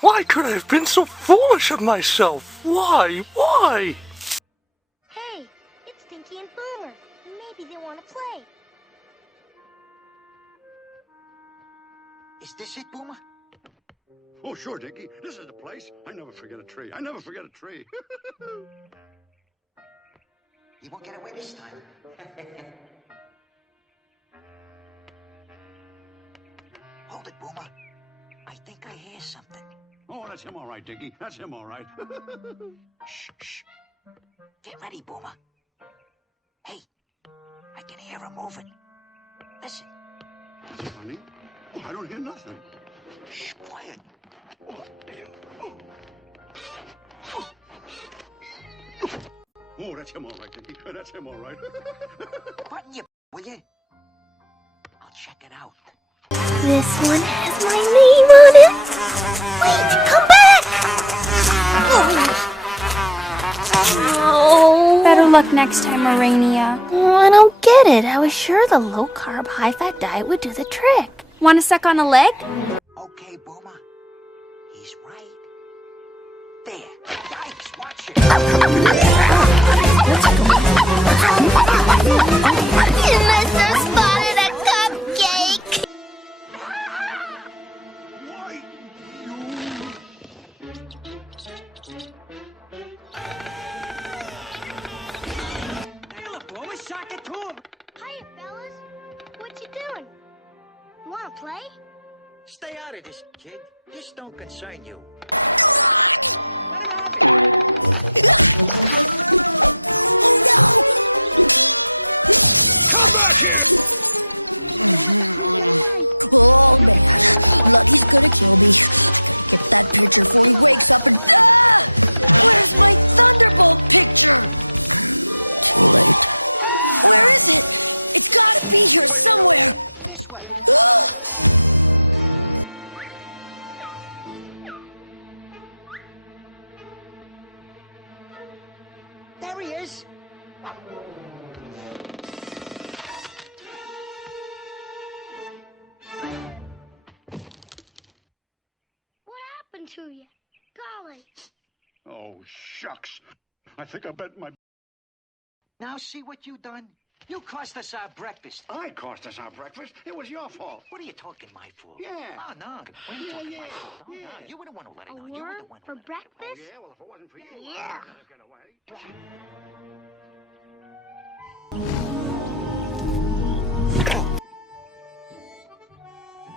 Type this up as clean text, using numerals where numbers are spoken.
Why could I have been so foolish of myself? Why? Why? Hey, it's Dinky and Boomer. Maybe they want to play. Is this it, Boomer? Oh, sure, Dinky. This is the place. I never forget a tree. I never forget a tree. You won't get away this time. Hold it, Boomer. I think I hear something. Oh, that's him all right, Dinky. That's him all right. Shh, shh. Get ready, Boomer. Hey, I can hear him moving. Listen. Is it funny? Oh, I don't hear nothing. Shh, quiet. Oh, damn. Oh, that's him all right, Dinky. That's him all right. Button you, will you? I'll check it out. This one has my name on it. Wait, come back! Oh. Better luck next time, Aranea. Oh, I don't get it. I was sure the low-carb, high-fat diet would do the trick. Want to suck on a leg? Okay, Boomer. He's right. There. Yikes, watch it. You must have spotted a cupcake. Why? Hey, look, Boomer, sock it to him. Hiya, fellas. What you doing? You want to play? Stay out of this, kid. This don't concern you. Oh man, Lucky's gonna kill me. I gotta get that picture before he wakes up and... Ah! Where's my Thunderbolt picture? Too late. Where is it? It's gotta be here somewhere. There he is. What happened to you? Golly. Oh, shucks. I think I bet my... Now see what you done? You cost us our breakfast. I cost us our breakfast. It was your fault. What are you talking my fault? Yeah. Oh, no. We ain't talking Yeah. my fault. Oh, no. Yeah. You were the one who let it A on. You were the worm one who for let it on. breakfast? Oh, yeah? Well, if it wasn't for you, Yeah. I was gonna get away.